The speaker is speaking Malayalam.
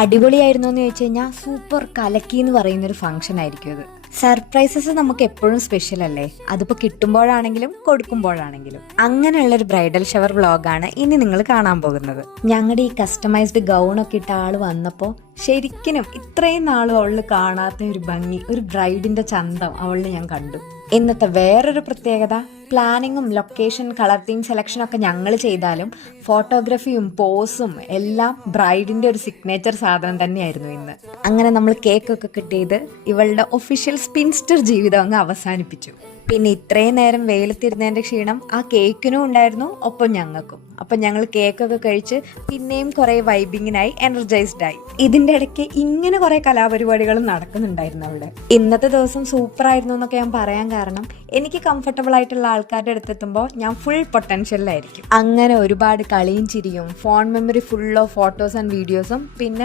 അടിപൊളിയായിരുന്നു എന്ന് ചോദിച്ചു കഴിഞ്ഞാൽ സൂപ്പർ കലക്കി എന്ന് പറയുന്നൊരു ഫംഗ്ഷൻ ആയിരിക്കും ഇത്. സർപ്രൈസസ് നമുക്ക് എപ്പോഴും സ്പെഷ്യൽ അല്ലേ, അതിപ്പോൾ കിട്ടുമ്പോഴാണെങ്കിലും കൊടുക്കുമ്പോഴാണെങ്കിലും. അങ്ങനെയുള്ളൊരു ബ്രൈഡൽ ഷവർ വ്ളോഗാണ് ഇനി നിങ്ങൾ കാണാൻ പോകുന്നത്. ഞങ്ങളുടെ ഈ കസ്റ്റമൈസ്ഡ് ഗൗണൊക്കെ ഇട്ട ആള് വന്നപ്പോൾ ശരിക്കും ഇത്രയും നാളും അവളിൽ കാണാത്ത ഒരു ഭംഗി, ഒരു ബ്രൈഡിന്റെ ചന്തം അവളിൽ ഞാൻ കണ്ടു. ഇന്നത്തെ വേറൊരു പ്രത്യേകത, പ്ലാനിങ്ങും ലൊക്കേഷൻ കളർ തീം സെലക്ഷനും ഒക്കെ ഞങ്ങൾ ചെയ്താലും ഫോട്ടോഗ്രാഫിയും പോസും എല്ലാം ബ്രൈഡിന്റെ ഒരു സിഗ്നേച്ചർ സാധനം തന്നെയായിരുന്നു ഇന്ന്. അങ്ങനെ നമ്മൾ കേക്കൊക്കെ കിട്ടിയത് ഇവളുടെ ഒഫീഷ്യൽ സ്പിൻസ്റ്റർ ജീവിതം അങ്ങ് അവസാനിപ്പിച്ചു. പിന്നെ ഇത്രയും നേരം വെയിലത്തിരുന്നതിന്റെ ക്ഷീണം ആ കേക്കിനും ഉണ്ടായിരുന്നു, ഒപ്പം ഞങ്ങൾക്കും. അപ്പം ഞങ്ങൾ കേക്കൊക്കെ കഴിച്ച് പിന്നെയും കുറെ വൈബിങ്ങിനായി എനർജൈസ്ഡ് ആയി. ഇതിന്റെ ഇടയ്ക്ക് ഇങ്ങനെ കുറെ കലാപരിപാടികളും നടക്കുന്നുണ്ടായിരുന്നു അവിടെ. ഇന്നത്തെ ദിവസം സൂപ്പർ ആയിരുന്നു എന്നൊക്കെ ഞാൻ പറയാൻ കാരണം, എനിക്ക് കംഫർട്ടബിൾ ആയിട്ടുള്ള ആൾക്കാരുടെ അടുത്തെത്തുമ്പോൾ ഞാൻ ഫുൾ പൊട്ടൻഷ്യലിലായിരിക്കും. അങ്ങനെ ഒരുപാട് കളിയും ചിരിയും, phone memory full of photos and വീഡിയോസും, പിന്നെ